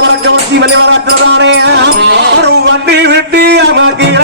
அவரக்கவசி மலைவராக்கிறதானே வண்டி விட்டு அமாக்கிய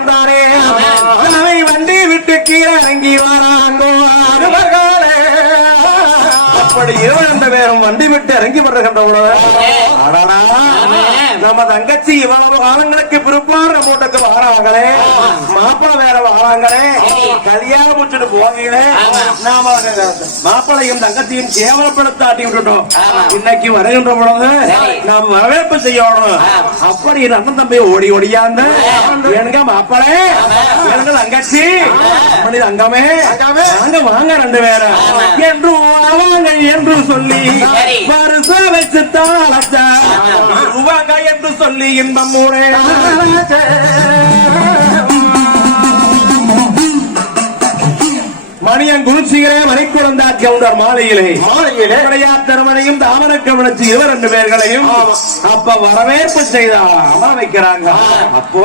வந்தாரே இருபரண்டு வண்டி விட்டு கீழே இறங்கி வராங்கோ அப்படி இருவன் அந்த பேரும் வண்டி விட்டு இறங்கி வருகின்ற உடனே அடடா, நம்ம தங்கச்சி இவ்வளவு காலங்களுக்கு பிற்பாடு மூட்டுக்கு வாராங்களே. மாப்பிள்ளை வேற வாராங்களே. கல்யாணம் முடிச்சுட்டு போவீங்களே. நாம மாப்பிள்ளையும் தங்கச்சியும் கேவலப்படுத்தாட்டி விட்டுட்டோம். இன்னைக்கு வருகின்ற பொழுது நாம் வரவேற்பு செய்யணும். அப்படி அண்ணன் தம்பி ஓடி ஓடியாந்து எனக்கு மாப்பிளை? எனக்கு தங்கச்சி? அப்படி தங்கமே வாங்க வாங்க ரெண்டு பேரும். என்று வாங்க என்று சொல்லி வருஷ வச்சு என்று சொல்லி இன்பம் ஊரே. மணியன் குருசிகரே மணிக்குழந்தா கவுண்டர் மாலையிலே. மாலையிலே. விளையாட் திருமணையும் தாமர கவனிச்சு இருவர் ரெண்டு பேர்களையும் அப்ப வரவேற்பு செய்தா அமர வைக்கிறாங்க. அப்போ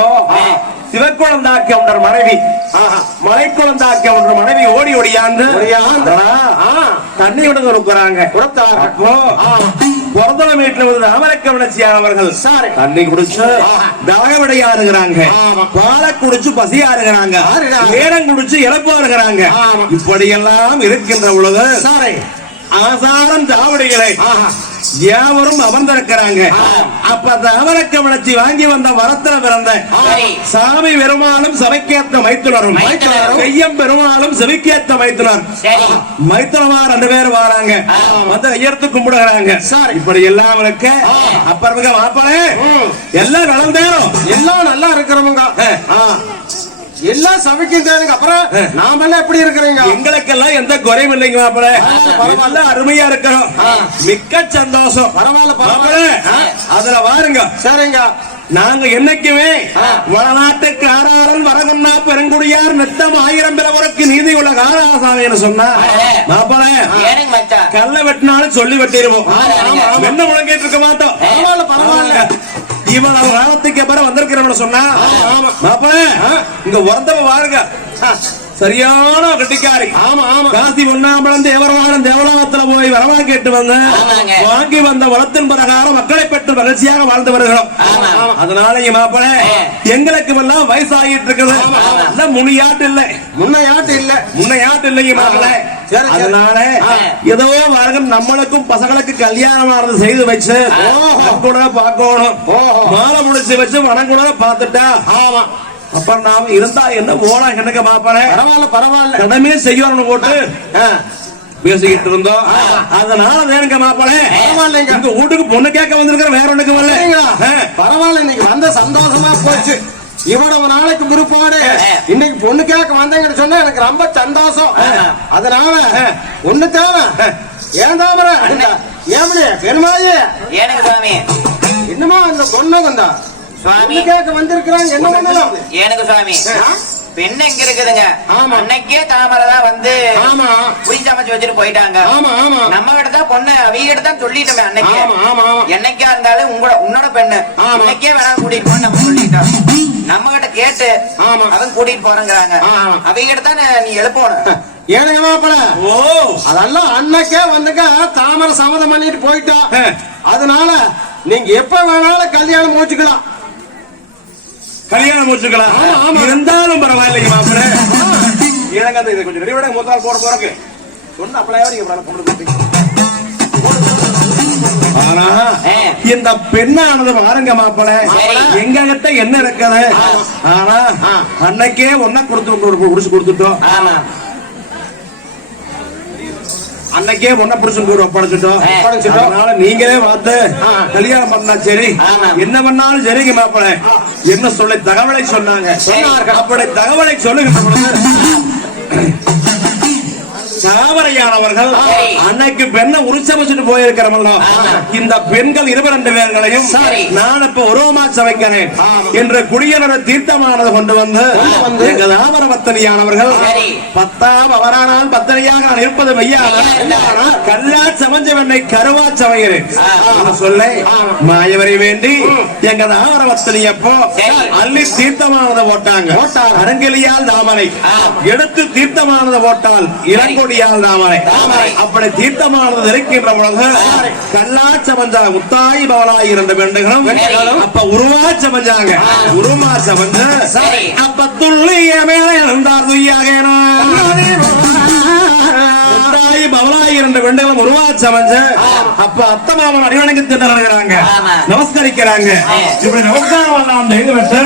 சிவக்குழந்தா கவுண்டர் மனைவி. மலைக்குழந்தா கவுண்டர் மனைவி ஓடி ஓடியாந்து தண்ணி விடுங்க இருக்கிறாங்க அப்போ பிறந்தவ வீட்டுல வந்து தாமரக்கவனச்சியார் அவர்கள். தண்ணி குடிச்சு தவகவிடையாருங்கிறாங்க. பாலை குடிச்சு பசியாருங்கிறாங்க. நேரம் குடிச்சு இழப்பாருங்கிறாங்க இப்படி எல்லாம் இருக்கின்ற பொழுது ஆசாரம் தாவடிகளை யாவரும் அமர்ந்திருக்கிறாங்க. அப்ப தாமரக்கவனச்சி வாங்கி வந்த வரத்துல பிறந்த சாமி பெருமாளும் சபைக்கேத்த மைத்துனரும். கையம் பெருமாளும் செவிக்கேத்த மைத்துனர். சரி. மைத்தனமா ரெண்டு பேரும் வராங்க. வந்து ஐயர்த்து கும்பிடுறாங்க இப்படி எல்லாம் இருக்க. அப்புறமுக மாப்பிளே எல்லாம் நடந்தேரும் எல்லாம் நல்லா இருக்கிறவங்க. எல்லாம் சமைக்கும் தானுங்க அப்புறம் நாமெல்லாம் எப்படி இருக்கிறீங்க? எங்களுக்கெல்லாம் எந்த குறையும் இல்லைங்க பரவாயில்ல. அருமையா இருக்கிறோம் மிக்க சந்தோஷம். பரவாயில்ல மாப்பிளே அதுல வாருங்க. சரிங்க. நாங்க என்னைக்குமே வடநாட்டுக்கு ஆறாளன் வரகுன்னா பெருங்குடியார் நித்தம் ஆயிரம் பிறவருக்கு நீதி உள்ள காராசாமின்னு சொன்னா மாப்பிளே கல்ல வெட்டினாலும் சொல்லி வெட்டிடுவோம். என்ன முழங்கிட்டு இருக்க மாட்டோம். பரவாயில்ல பரவாயில்ல. இவன் காலத்துக்கு வந்திருக்கிறவன சொன்னா மாப்பிள இங்க உறந்தவ வாருங்க. சரியான கட்டிக்காரி. ஆமா ஆமா. காசி உண்ணாமலம் தேவரவாளன் தேவலோகத்துல போய் வரவா கேட்டு வந்த. வாங்கி வந்த வளத்தின் பிரகாரம் மக்களை பெற்று மகிழ்ச்சியாக வாழ்ந்து வருகிறோம். அதனால இங்க மாப்பிள எங்களுக்கு எல்லாம் வயசாகிட்டு இருக்குது இல்ல முனியாட்டு இல்லை முன்னையாட்டு இல்ல முன்னையாட்டு இல்லைங்க மாப்பிள. அதனால ஏதோ வாருங்க நம்மளுக்கும் பசங்களுக்கு கல்யாணம் செய்து வச்சு கூட பார்க்கணும். மாலை முடிச்சு வச்சு வனங்குட பார்த்துட்டா ஆமா. அப்புறம் நாம இருந்தா என்ன போனா எனக்கு மாப்பானே பரவாயில்ல பரவாயில்ல. கடமையே செய்யணும் போட்டு பேசிக்கிட்டு இருந்தோம் அதனால வேணுங்க மாப்பாளே. பரவாயில்லைங்க. உங்க வீட்டுக்கு பொண்ணு கேட்க வந்திருக்கிற வேற ஒண்ணுக்கு வரல சரிங்களா? ஆ. பரவாயில்ல இன்னைக்கு வந்த சந்தோஷமா போச்சு. இவ்வளவு நாளைக்கு பிற்பாடு இன்னைக்கு பொண்ணு கேட்க வந்தேங்கன்னு சொன்னா எனக்கு ரொம்ப சந்தோஷம். அதனால ஒண்ணு தேவை. ஏன் தாமர? ஏமனே சுவாமி என்னமா அந்த பொண்ணு வந்தா? சுவாமி கேட்க வந்திருக்கிறாங்க. என்ன பண்ணலாம் ஏனுங்க சுவாமி பெண் எங்க இருக்குதுங்க? ஆமா. அன்னைக்கே தாமரை தான் வந்து ஆமா. புளி சமைச்சு வச்சுட்டு போயிட்டாங்க. ஆமா ஆமா. நம்ம கிட்ட தான் பொண்ணு அவங்க கிட்ட தான் சொல்லிட்டோமே அன்னைக்கு. ஆமா ஆமா ஆமா. என்னைக்கா இருந்தாலும் உங்களோட உன்னோட பெண்ணு. ஆமா. இன்னைக்கே வேணாம் கூட்டிட்டு போன்னு நம்ம சொல்லிட்டோம். நம்ம கிட்ட கேட்டு ஆமா. அவன் கூட்டிட்டு போறேங்கிறாங்க. ஆமா. அவங்க கிட்ட தான் நீ எழுப்பணும். ஏனுங்க மாப்பிள? ஓ. அதெல்லாம் அன்னைக்கே வந்துங்க தாமரை சம்மதம் பண்ணிட்டு போயிட்டா. ஆ. அதனால நீங்க எப்ப வேணாலும் கல்யாணம் முடிச்சுக்கலாம். கல்யாணம் முடிச்சுக்கலாம். இருந்தாலும் பரவாயில்லைங்க மாப்பிள. ஏங்க அந்த இதை கொஞ்சம் ரெடி விட முதல் போட போறக்கு. சொன்ன அப்பளையாவது நீங்க பொண்ணு. ஆனா. இந்த பெண்ணானது பாருங்க மாப்பிள. எங்க கிட்ட என்ன இருக்குது? ஆனா அன்னைக்கே ஒன்ன கொடுத்து குடிச்சு கொடுத்துட்டோம். ஆமா. அன்னைக்கே ஒன்ன புடிச்சு கூட ஒப்படைச்சிட்டோம். அதனால நீங்களே பார்த்து கல்யாணம் பண்ணா சரி. என்ன பண்ணாலும் சரிங்க மாப்பிள என்ன சொல்லி தகவலை சொன்னாங்க. அப்படி தகவலை பொழுது சாவரையானவர்கள். அன்னைக்கு பெண்ணை உரிச்சமைச்சிட்டு போயிருக்கிறவங்க. இந்த பெண்கள் இருபரண்டு பேர்களையும். நான் இப்ப உருவமா சமைக்கிறேன். என்ற குடியனோட தீர்த்தமானது கொண்டு வந்து கொண்டு வந்து எங்க தாமரபத்தனியானவர்கள் சரி. பத்தாம் அவரானால் பத்தனையாக நான் இருப்பது மெய்யான. கல்லா சமைஞ்ச வெண்ணை கருவா சமைகிறேன். சொல்ல மாயவரை வேண்டி எங்க தாமரபத்தனி அப்போ. அள்ளி தீர்த்தமானதை போட்டாங்க. அரங்கிலியால் தாமரை ஆ. எடுத்து தீர்த்தமானதை போட்டால் இளங்கொடி திருவடியால் தாமரை. அப்படி தீர்த்தமானது இருக்கின்ற பொழுது கல்லாச்ச பஞ்சாங்க முத்தாய் பவனாய் இருந்த பெண்டுகளும் அப்ப உருவாச்ச பஞ்சாங்க உருமாச்ச சரி. அப்ப துள்ளிய மேல இருந்தார் துய்யாக முத்தாய் பவனாய் இருந்த பெண்டுகளும் உருவாச்ச பஞ்ச அப்ப அத்தமாமன் அடிவணங்கி தின்னுறாங்க ஆமா. நமஸ்கரிக்கிறாங்க. இப்படி நமஸ்காரம் விட்டு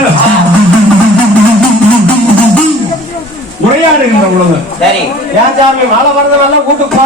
உரையாடுகின்ற பொழுது சரி. ஏன் சாமி மழை வரதெல்லாம் கூட்டு போ